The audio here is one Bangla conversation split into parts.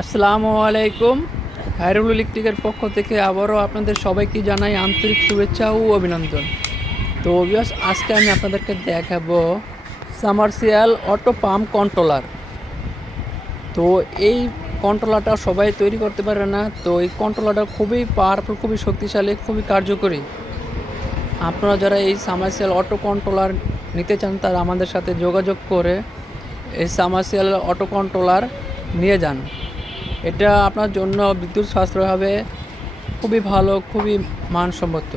আসসালামু আলাইকুম। হায়রুল ইলেকট্রিকের পক্ষ থেকে আবারও আপনাদের সবাইকে জানাই আন্তরিক শুভেচ্ছা ও অভিনন্দন। তো অভিয়াস আজকে আমি আপনাদেরকে দেখাবো সামারসিয়াল অটো পাম্প কন্ট্রোলার। তো এই কন্ট্রোলারটা সবাই তৈরি করতে পারে না, তো এই কন্ট্রোলারটা খুবই পাওয়ারফুল খুবই শক্তিশালী, খুবই কার্যকরী। আপনারা যারা এই সামারসিয়াল অটো কন্ট্রোলার নিতে চান, তারা আমাদের সাথে যোগাযোগ করে এই সামারসিয়াল অটো কন্ট্রোলার নিয়ে যান। এটা আপনার জন্য বিদ্যুৎ সাশ্রয় হবে। খুবই ভালো, খুবই মানসম্মত।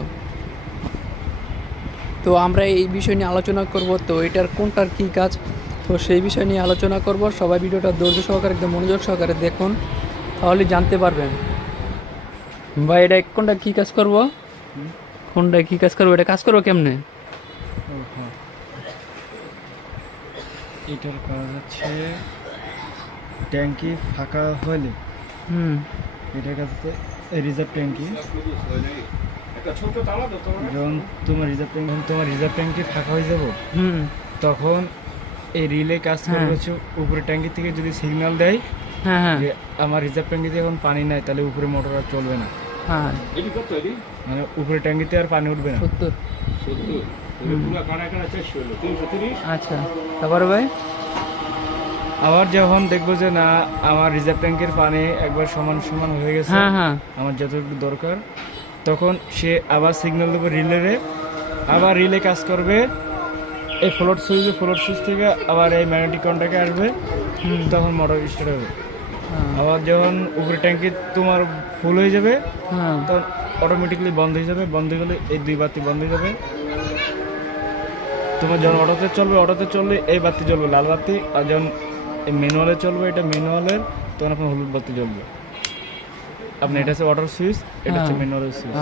তো আমরা এই বিষয় নিয়ে আলোচনা করব, তো এটার কোনটার কী কাজ? তো সেই বিষয় নিয়ে আলোচনা করব। সবাই ভিডিওটা ধৈর্য সহকারে একদম মনোযোগ সহকারে দেখুন, তাহলে জানতে পারবেন। ভাই, এটা কোনটা কী কাজ করব? কোনটা কী কাজ করব? এটা কাজ করব কেমনে? এটার কাজ হচ্ছে ট্যাঙ্কি ফাঁকা হলে হুম। এটার কাজ রিজার্ভ ট্যাঙ্কি যখন তোমার রিজার্ভ ট্যাঙ্কি তোমার রিজার্ভ ট্যাঙ্কি ফাঁকা হয়ে যাব হুম। তখন এই রিলে কাজ করবে হ্যাঁ। হচ্ছে উপরে ট্যাঙ্কি থেকে যদি সিগন্যাল দেয় হ্যাঁ হ্যাঁ। আমার রিজার্ভ ট্যাঙ্কিতে এখন পানি নাই তাহলে উপরে মোটর আর চলবে না। হ্যাঁ। মানে উপরে ট্যাঙ্কিতে আর পানি উঠবে না। সত্তর। আচ্ছা। তারপরে ভাই? আবার যখন দেখব যে না আমার রিজার্ভ ট্যাঙ্কের পানি একবার সমান সমান হয়ে গেছে হ্যাঁ হ্যাঁ। আমার যতটুকু দরকার তখন সে আবার সিগন্যাল দেবে রিলেরে আবার রিলে কাজ করবে এই ফ্লোট সুইচে ফ্লোট সুইচ থেকে আবার এই ম্যাগনেটিক কন্ট্যাক্টে আসবে তখন মোটর স্টার্ট হবে। হ্যাঁ, আবার যখন উপরে ট্যাঙ্কি তোমার ফুল হয়ে যাবে হ্যাঁ। তখন অটোমেটিকলি বন্ধ হয়ে যাবে বন্ধ হয়ে গেলে এই দুই বাতি বন্ধ হয়ে যাবে। তোমার যখন অটোতে চলবে অটোতে চললে এই বাতি জ্বলবে লাল বাতি আর যখন ম্যানুয়ালে চলবে এটা ম্যানুয়ালের তখন আপনার হলুদ বাতি জ্বলবে। আপনি এটা হচ্ছে ওয়াটার সুইচ এটা হচ্ছে। ম্যানুয়ালের সুইচ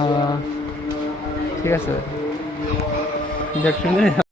ঠিক আছে। দেখছেন